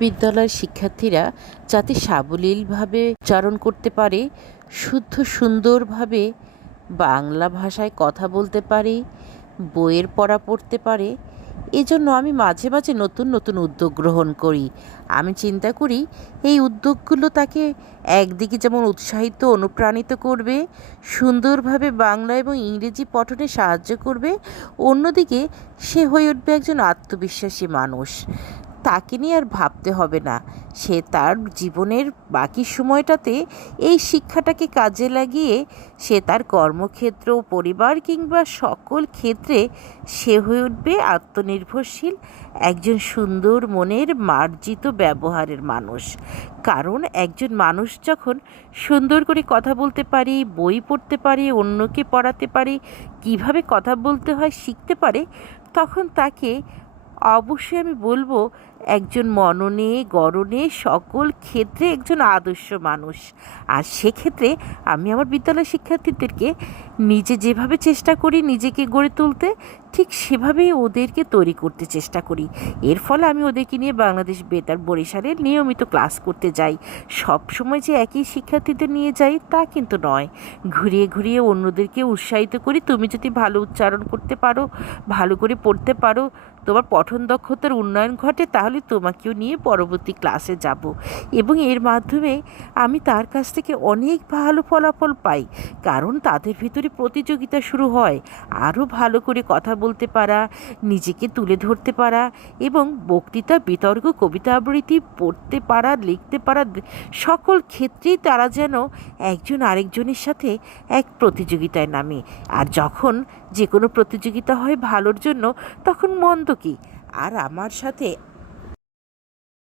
বিদ্যালয়ের শিক্ষার্থীরা যাতে সাবলীলভাবে উচ্চারণ করতে পারে, শুদ্ধ সুন্দরভাবে বাংলা ভাষায় কথা বলতে পারে, বইয়ের পড়া পড়তে পারে, এজন্য আমি মাঝে মাঝে নতুন নতুন উদ্যোগ গ্রহণ করি। আমি চিন্তা করি এই উদ্যোগগুলো তাকে একদিকে যেমন উৎসাহিত অনুপ্রাণিত করবে, সুন্দরভাবে বাংলা এবং ইংরেজি পঠনে সাহায্য করবে, অন্যদিকে সে হয়ে উঠবে একজন আত্মবিশ্বাসী মানুষ। তাকে নিয়ে আর ভাবতে হবে না, সে তার জীবনের বাকি সময়টাতে এই শিক্ষাটাকে কাজে লাগিয়ে সে তার কর্মক্ষেত্র, পরিবার কিংবা সকল ক্ষেত্রে সে হয়ে উঠবে আত্মনির্ভরশীল একজন সুন্দর মনের মার্জিত ব্যবহারের মানুষ। কারণ একজন মানুষ যখন সুন্দর করে কথা বলতে পারে, বই পড়তে পারে, অন্যকে পড়াতে পারে, কিভাবে কথা বলতে হয় শিখতে পারে, তখন তাকে অবশ্যই আমি বলবো একজন মননে গড়নে সকল ক্ষেত্রে একজন আদর্শ মানুষ। আর সেক্ষেত্রে আমি আমার বিদ্যালয় শিক্ষার্থীদেরকে নিজে যেভাবে চেষ্টা করি নিজেকে গড়ে তুলতে, ঠিক সেভাবেই ওদেরকে তৈরি করতে চেষ্টা করি। এর ফলে আমি ওদেরকে নিয়ে বাংলাদেশ বেতার বরিশালে নিয়মিত ক্লাস করতে যাই। সব সময় যে একই শিক্ষার্থীদের নিয়ে যাই তা কিন্তু নয়, ঘুরিয়ে ঘুরিয়ে অন্যদেরকে উৎসাহিত করি। তুমি যদি ভালো উচ্চারণ করতে পারো, ভালো করে পড়তে পারো, তোমার পঠন দক্ষতার উন্নয়ন ঘটে, তাহলে তোমাকেও নিয়ে পরবর্তী ক্লাসে যাব। এবং এর মাধ্যমে আমি তার কাছ থেকে অনেক ভালো ফলাফল পাই, কারণ তাদের ভিতরে প্রতিযোগিতা শুরু হয়। আরও ভালো করে কথা বলতে পারা, নিজেকে তুলে ধরতে পারা এবং বক্তৃতা, বিতর্ক, কবিতা আবৃত্তি পড়তে পারা, লিখতে পারা, সকল ক্ষেত্রেই তারা যেন একজন আরেকজনের সাথে এক প্রতিযোগিতায় নামে। আর যখন যে কোনো প্রতিযোগিতা হয় ভালোর জন্য, তখন মন্দ কি? আর আমার সাথে